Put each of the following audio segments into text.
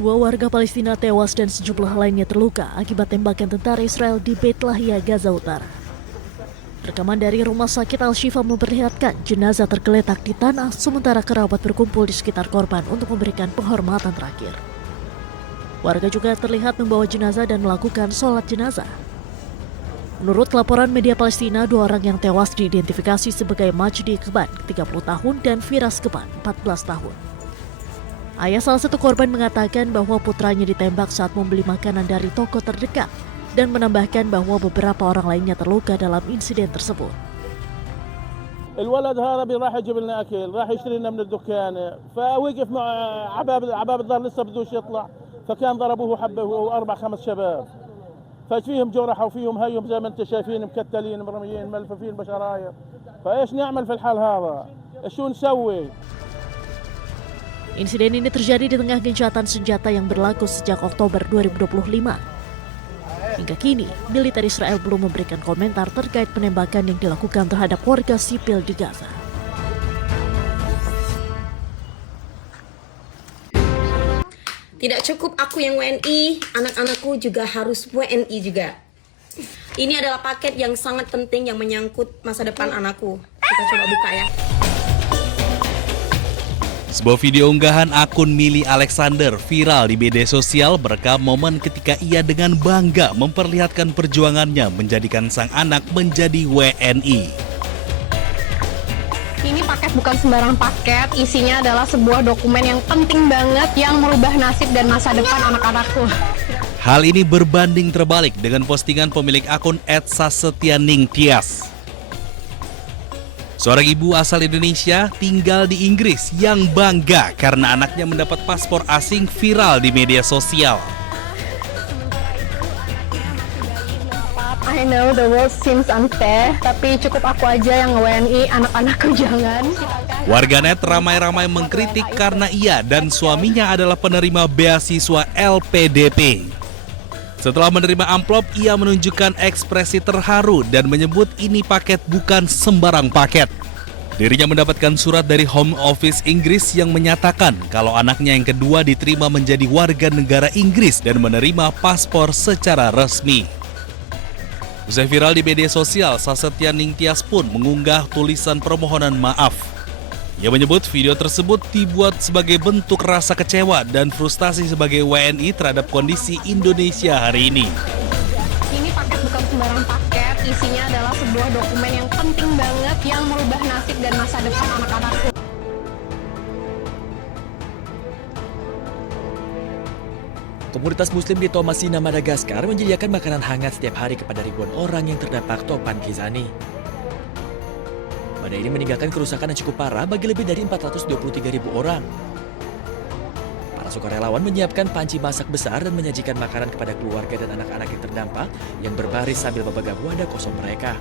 Dua warga Palestina tewas dan sejumlah lainnya terluka akibat tembakan tentara Israel di Beit Lahia, Gaza Utara. Rekaman dari Rumah Sakit Al-Shifa memperlihatkan jenazah tergeletak di tanah sementara kerabat berkumpul di sekitar korban untuk memberikan penghormatan terakhir. Warga juga terlihat membawa jenazah dan melakukan sholat jenazah. Menurut laporan media Palestina, dua orang yang tewas diidentifikasi sebagai Majdi Keban, 30 tahun, dan Firas Keban, 14 tahun. Ayah salah satu korban mengatakan bahwa putranya ditembak saat membeli makanan dari toko terdekat dan menambahkan bahwa beberapa orang lainnya terluka dalam insiden tersebut. الولد هذا راح يجيب لنا اكل راح يشتري لنا من الدكان فوقف مع عباب الدار لسه بدوش يطلع فكان ضربوه حبه هو 4-5 شباب ففيهم جرح وفيهم هيهم زي ما انتم شايفين مكتلين مرميين ملفوفين بشرايط فايش نعمل في الحال هذا شو نسوي. Insiden ini terjadi di tengah gencatan senjata yang berlaku sejak Oktober 2025. Hingga kini, militer Israel belum memberikan komentar terkait penembakan yang dilakukan terhadap warga sipil di Gaza. Tidak cukup aku yang WNI, anak-anakku juga harus WNI juga. Ini adalah paket yang sangat penting yang menyangkut masa depan anakku. Kita coba buka ya. Sebuah video unggahan akun Mili Alexander viral di media sosial merekam momen ketika ia dengan bangga memperlihatkan perjuangannya menjadikan sang anak menjadi WNI. Ini paket bukan sembarang paket, isinya adalah sebuah dokumen yang penting banget yang merubah nasib dan masa depan anak-anakku. Hal ini berbanding terbalik dengan postingan pemilik akun @sasetyaningtyas. Seorang ibu asal Indonesia tinggal di Inggris yang bangga karena anaknya mendapat paspor asing viral di media sosial. I know the world seems unfair, tapi cukup aku aja yang WNI, anak-anakku jangan. Warganet ramai-ramai mengkritik karena ia dan suaminya adalah penerima beasiswa LPDP. Setelah menerima amplop, ia menunjukkan ekspresi terharu dan menyebut ini paket bukan sembarang paket. Dirinya mendapatkan surat dari Home Office Inggris yang menyatakan kalau anaknya yang kedua diterima menjadi warga negara Inggris dan menerima paspor secara resmi. Usai viral di media sosial, Sasetyaningtyas pun mengunggah tulisan permohonan maaf. Ia menyebut video tersebut dibuat sebagai bentuk rasa kecewa dan frustasi sebagai WNI terhadap kondisi Indonesia hari ini. Ini paket bukan sembarang paket, isinya adalah sebuah dokumen yang penting banget yang merubah nasib dan masa depan anak-anakku. Komunitas Muslim di Tomasina, Madagaskar menyediakan makanan hangat setiap hari kepada ribuan orang yang terdampak Topan Kizani. Badai ini meninggalkan kerusakan yang cukup parah bagi lebih dari 423.000 orang. Para sukarelawan menyiapkan panci masak besar dan menyajikan makanan kepada keluarga dan anak-anak yang terdampak yang berbaris sambil memegang wadah kosong mereka.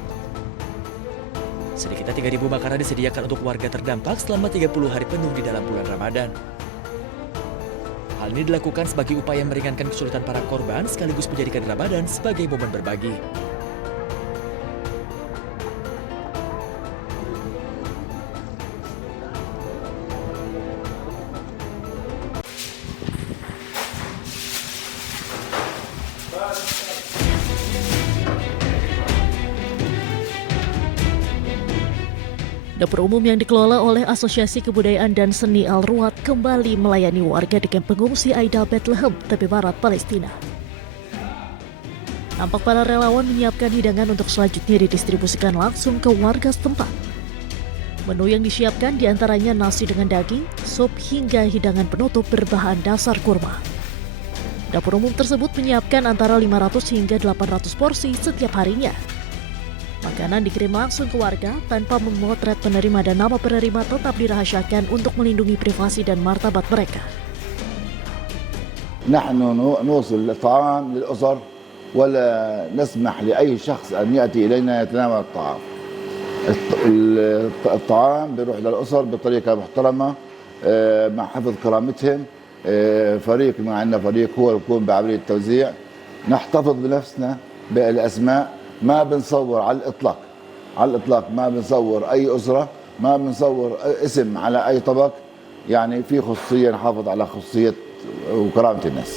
Sedikitnya 3.000 makanan disediakan untuk warga terdampak selama 30 hari penuh di dalam bulan Ramadan. Hal ini dilakukan sebagai upaya meringankan kesulitan para korban sekaligus menjadikan Ramadan sebagai momen berbagi. Dapur umum yang dikelola oleh Asosiasi Kebudayaan dan Seni Al-Ruwad kembali melayani warga di kamp pengungsi Aida Bethlehem, tepi barat Palestina. Tampak para relawan menyiapkan hidangan untuk selanjutnya didistribusikan langsung ke warga setempat. Menu yang disiapkan diantaranya nasi dengan daging, sup hingga hidangan penutup berbahan dasar kurma. Dapur umum tersebut menyiapkan antara 500 hingga 800 porsi setiap harinya. Makanan dikirim langsung ke warga tanpa memotret penerima dan nama penerima tetap dirahasiakan untuk melindungi privasi dan martabat mereka. نحن نوصل الطعام للأسر ولا نسمح لأي شخص أن يأتي إلينا يتناول الطعام. الطعام بيروح للأسر بطريقة محترمة مع حفظ كرامتهم. فريق ما عندنا فريق هو يقوم بعملية التوزيع. نحتفظ بنفسنا بالأسماء. ما بنصور على الإطلاق ما بنصور أي أسرة ما بنصور اسم على أي طبق يعني في خصوصية نحافظ على خصوصية وكرامة الناس.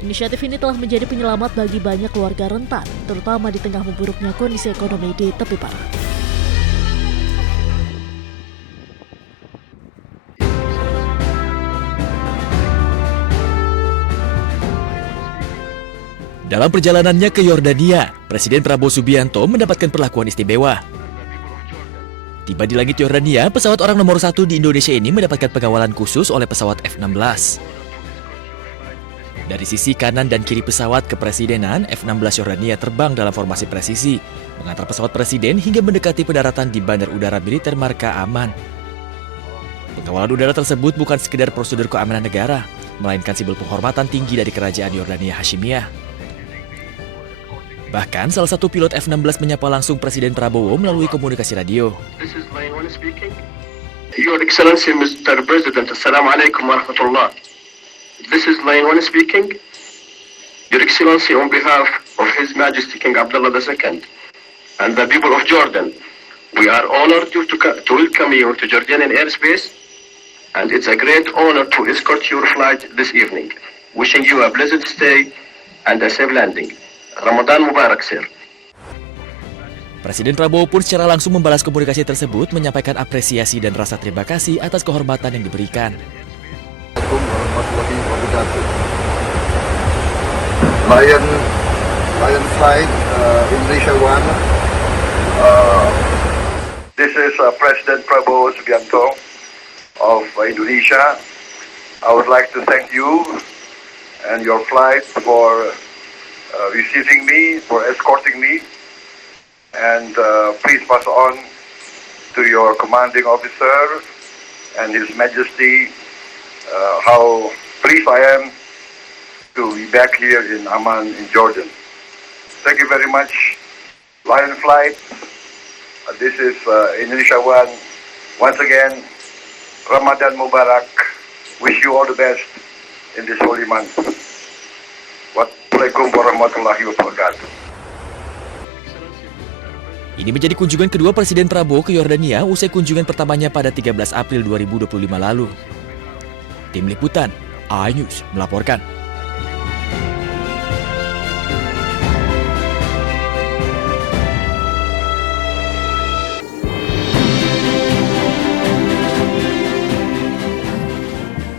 Inisiatif ini telah menjadi penyelamat bagi banyak keluarga rentan, terutama di tengah memburuknya kondisi ekonomi di tepi barat. Dalam perjalanannya ke Yordania, Presiden Prabowo Subianto mendapatkan perlakuan istimewa. Tiba di langit Yordania, pesawat orang nomor 1 di Indonesia ini mendapatkan pengawalan khusus oleh pesawat F-16. Dari sisi kanan dan kiri pesawat kepresidenan, F-16 Yordania terbang dalam formasi presisi, mengantar pesawat presiden hingga mendekati pendaratan di Bandar Udara Militer Marka Aman. Pengawalan udara tersebut bukan sekedar prosedur keamanan negara, melainkan simbol penghormatan tinggi dari kerajaan Yordania Hashimiyah. Bahkan salah satu pilot F-16 menyapa langsung Presiden Prabowo melalui komunikasi radio. This is Line 1 speaking. Your Excellency Mr. President, Assalamualaikum warahmatullah. This is Line 1 speaking. Your Excellency, on behalf of His Majesty King Abdullah II and the people of Jordan, we are honored to welcome you to Jordanian airspace, and it's a great honor to escort your flight this evening. Wishing you a pleasant stay and a safe landing. Ramadan Mubarak, sir. Presiden Prabowo pun secara langsung membalas komunikasi tersebut, menyampaikan apresiasi dan rasa terima kasih atas kehormatan yang diberikan. Lion Flight Indonesia One. This is President Prabowo Subianto of Indonesia. I would like to thank you and your flight for receiving me, for escorting me, and please pass on to your commanding officer and His Majesty how pleased I am to be back here in Amman in Jordan. Thank you very much. Lion Flight, this is Indonesia One. Once again, Ramadan Mubarak. Wish you all the best in this holy month. Wassalamualaikum warahmatullahi wabarakatuh. Ini menjadi kunjungan kedua Presiden Prabowo ke Yordania usai kunjungan pertamanya pada 13 April 2025 lalu. Tim Liputan, iNews melaporkan.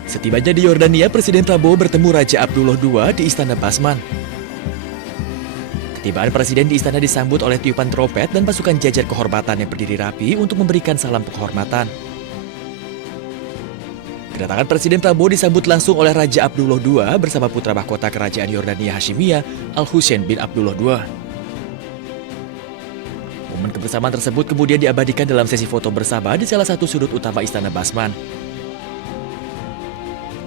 Setibanya di Yordania, Presiden Prabowo bertemu Raja Abdullah II di Istana Basman. Ketibaan Presiden di istana disambut oleh tiupan trompet dan pasukan jajar kehormatan yang berdiri rapi untuk memberikan salam penghormatan. Kedatangan Presiden Prabowo disambut langsung oleh Raja Abdullah II bersama putra mahkota Kerajaan Yordania Hashimiyah, Al-Husain bin Abdullah II. Momen kebersamaan tersebut kemudian diabadikan dalam sesi foto bersama di salah satu sudut utama Istana Basman.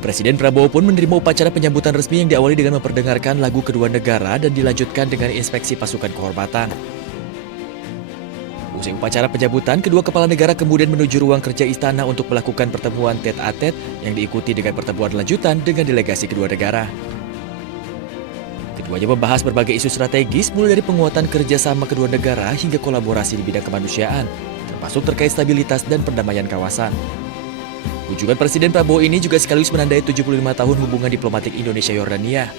Presiden Prabowo pun menerima upacara penyambutan resmi yang diawali dengan memperdengarkan lagu kedua negara dan dilanjutkan dengan inspeksi pasukan kehormatan. Usai upacara penyambutan, kedua kepala negara kemudian menuju ruang kerja istana untuk melakukan pertemuan tete-a-tete yang diikuti dengan pertemuan lanjutan dengan delegasi kedua negara. Keduanya membahas berbagai isu strategis mulai dari penguatan kerjasama kedua negara hingga kolaborasi di bidang kemanusiaan, termasuk terkait stabilitas dan perdamaian kawasan. Kunjungan Presiden Prabowo ini juga sekaligus menandai 75 tahun hubungan diplomatik Indonesia-Yordania.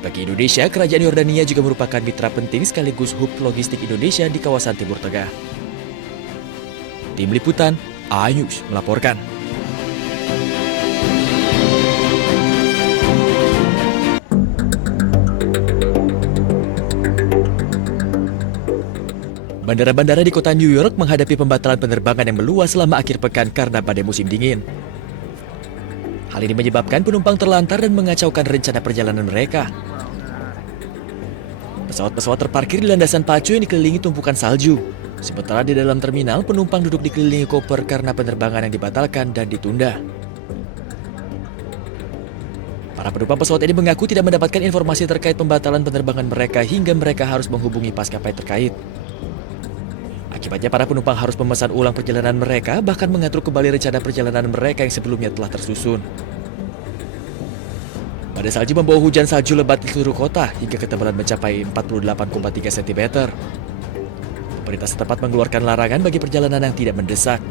Bagi Indonesia, Kerajaan Yordania juga merupakan mitra penting sekaligus hub logistik Indonesia di kawasan Timur Tengah. Tim Liputan, iNews melaporkan. Bandara-bandara di kota New York menghadapi pembatalan penerbangan yang meluas selama akhir pekan karena badai musim dingin. Hal ini menyebabkan penumpang terlantar dan mengacaukan rencana perjalanan mereka. Pesawat-pesawat terparkir di landasan pacu yang dikelilingi tumpukan salju. Sementara di dalam terminal, penumpang duduk dikelilingi koper karena penerbangan yang dibatalkan dan ditunda. Para penumpang pesawat ini mengaku tidak mendapatkan informasi terkait pembatalan penerbangan mereka hingga mereka harus menghubungi maskapai terkait. Akibatnya para penumpang harus memesan ulang perjalanan mereka, bahkan mengatur kembali rencana perjalanan mereka yang sebelumnya telah tersusun. Badai salju membawa hujan salju lebat di seluruh kota hingga ketebalan mencapai 48,3 cm. Pemerintah setempat mengeluarkan larangan bagi perjalanan yang tidak mendesak.